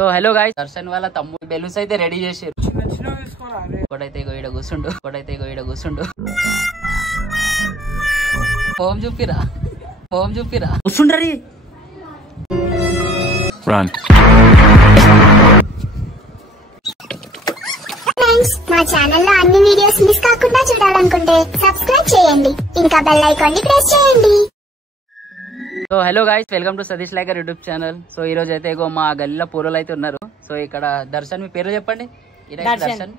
So hello guys, Darshan వాళ్ళ తమ్ముడు balloons అయితే రెడీ చేసారు. ఒకటైతే ఈడ కూర్చుండు, హోమ్ చూపిరా కూర్చుండ్రీ. మా ఛానల్లో అన్ని వీడియోస్ మిస్ కాకుండా చూడాలనుకుంటే సబ్స్క్రైబ్ చేయండి, ఇంకా బెల్ ఐకాన్ ని ప్రెస్ చేయండి. So hello guys, welcome to Satish Liger YouTube channel. So ఈ రోజు అయితే మా గల్లీలో పూర్వలు అయితే ఉన్నారు. సో ఇక్కడ దర్శన్, మీ పేరు చెప్పండి. దర్శన్,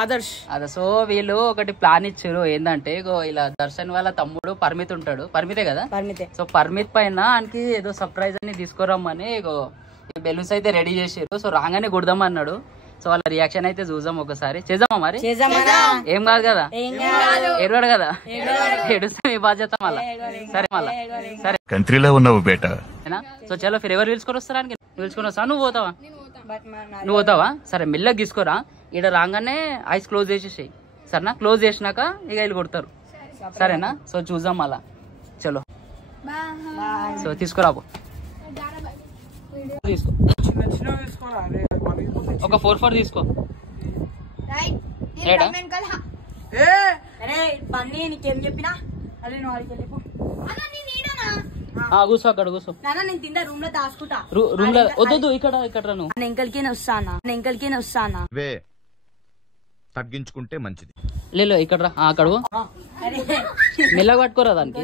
ఆదర్శ్. అదే. సో వీళ్ళు ఒకటి ప్లాన్ ఇచ్చారు. ఏంటంటే ఇలా దర్శన్ వాళ్ళ తమ్ముడు పర్మిత్ ఉంటాడు, పర్మితే కదా. సో పర్మిత్ పైన ఆయనకి ఏదో సర్ప్రైజ్ అని తీసుకురమ్మని బెలూన్స్ అయితే రెడీ చేసారు. సో రాగానే గుడదాం అన్నాడు. సో వాళ్ళ రియాక్షన్ అయితే చూద్దాం ఒకసారి. చేద్దామా మరి? ఏం కాదు కదా, ఏడవాడు కదా, ఏడుస్తే మీ బాధ్యత మళ్ళా. సరే మళ్ళా సరే కంట్రీలో ఉన్నావు బేట. సో చలో ఫిర్ ఎవరు పిలుచుకొని వస్తారా? పిలుచుకొని వస్తా. నువ్వు పోతావా? సరే మెల్లగా తీసుకోరా. ఇక్కడ రాగానే ఐస్ క్లోజ్ చేసేసాయి, సరేనా? క్లోజ్ చేసినాక ఇక వీళ్ళు కొడతారు, సరేనా? సో చూద్దాం మళ్ళా. చలో సో తీసుకురాబో, తీసుకో. ఒక 4-4 తీసుకో. కూర్చో, అక్కడ కూర్చో. రూమ్ లో వద్దు, ఇక్కడ వస్తానా తగ్గించుకుంటే మంచిది. లేదు ఇక్కడ రా, అక్కడ మెల్లగా పట్టుకోరా దానికి.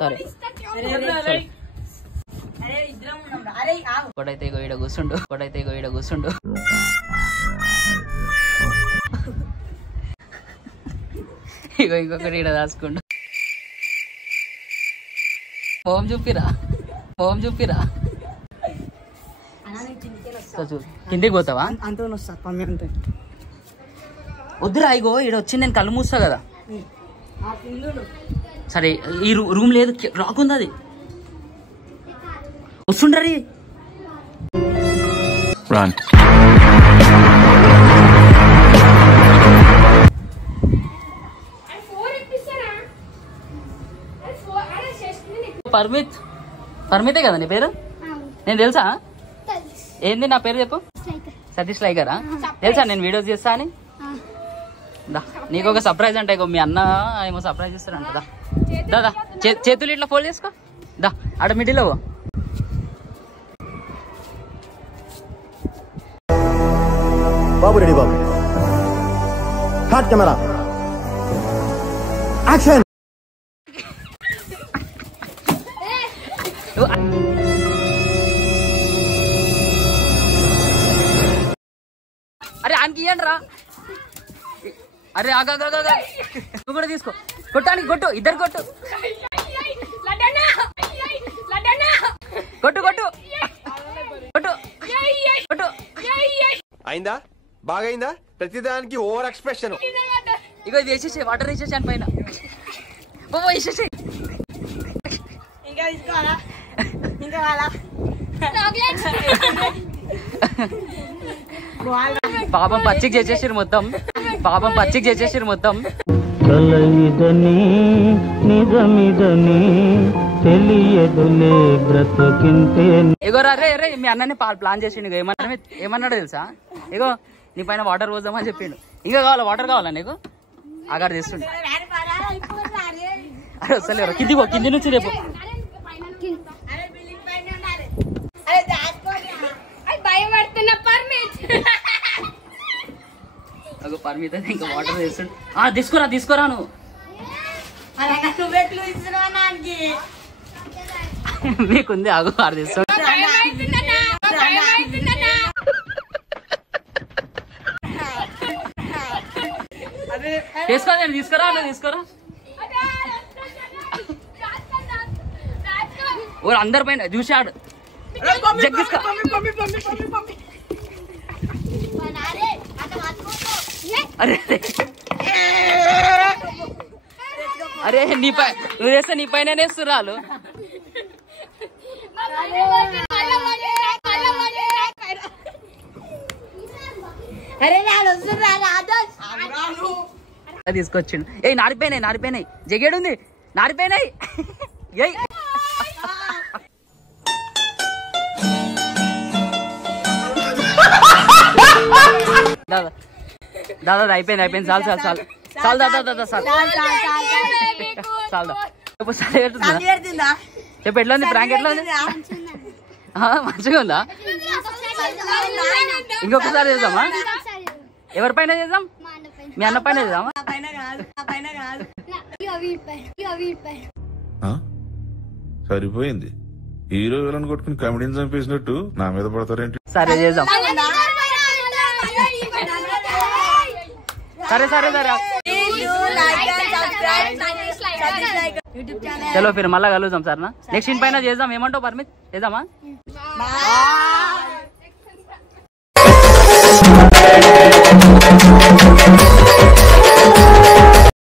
సరే ఒకటైతే ఈడ కూర్చుండు, ఇంకొకటి ఈడ దాచుకుండు. హోమ్ చూపిరా. కిందికి పోతావా? వద్దురా, ఇగో ఈడ వచ్చి నేను కళ్ళు మూస్తా కదా. సరే ఈ రూమ్ లేదు, రాకుంది అది. వస్తుండ్రీ. పర్మితే కదా నీ పేరు? నేను తెలుసా? ఏంది నా పేరు చెప్పు. సతీష్ లైగరా? తెలుసా నేను వీడియోస్ చేస్తా అని? నీకు ఒక సర్ప్రైజ్ అంటే మీ అన్న ఏమో సర్ప్రైజ్ ఇస్తారంట. దాదా చేతులు ఇట్లా ఫోల్డ్ చేసుకో. దా ఆడ మిడిలో బాబు. రెడీ బాబు, హాట్ కెమెరా యాక్షన్. అరే ఆయనకి ఇయ్యండి రా. అరే ఆగా, నువ్వు కూడా తీసుకో. కొట్టానికి కొట్టు, ఇద్దరు కొట్టు. అయిందా? బాగైందా? ప్రతిదానికి ఓవర్ ఎక్స్ప్రెషన్. ఇగో ఇది వేసేసి, వాటర్ వేసేసి అని పైన వేసేసి. పాపం పచ్చికి చేసేసారు మొత్తం. ఇగో రే మీ అన్నని ప్లాన్ చేసిండు. ఏమన్నాడో తెలుసా? ఇగో నీ పైన వాటర్ పోదామని చెప్పిండు. ఇంకా కావాలా? వాటర్ కావాలా నీకు? ఆగారు చేస్తుండే. అరే వస్తలేరు, కింది నుంచి రేపు. పర్మిత ఇంకా వాటర్ చేస్తుండే. తీసుకోరా నువ్వు. మీకుంది, ఆగు ఆరు తీసుకో. తీసుకురా. అందరి పైన చూసాడు. జగ్గిస్తా. అరే నువ్వు చేస్తే నీ పైన వేస్తురాలు. తీసుకొచ్చిండు. నారిపోయినాయి జగేడు ఉంది, నారిపోయినాయి. దాదా దాదా అయిపోయింది చాలు దాదా చాలు చెప్పు ఎట్లా ఉంది ప్రాంక్ ఎట్లా ఉంది మంచిగా ఉందా ఇంకొకసారి చేద్దామా ఎవరిపైన చేద్దాం మీ అన్న పైన చేద్దామా సరిపోయింది హీరో విలన్ కొట్టుకుని కమెడీని చంపేసినట్టు నా మీద పడతారేంటి సరే చేద్దాం సరే చలో ఫిర్ మళ్ళా కలుద్దాం సార్ నా నెక్స్ట్ ఇన్ పైన చేద్దాం ఏమంటావు పర్మిత్ చేద్దామా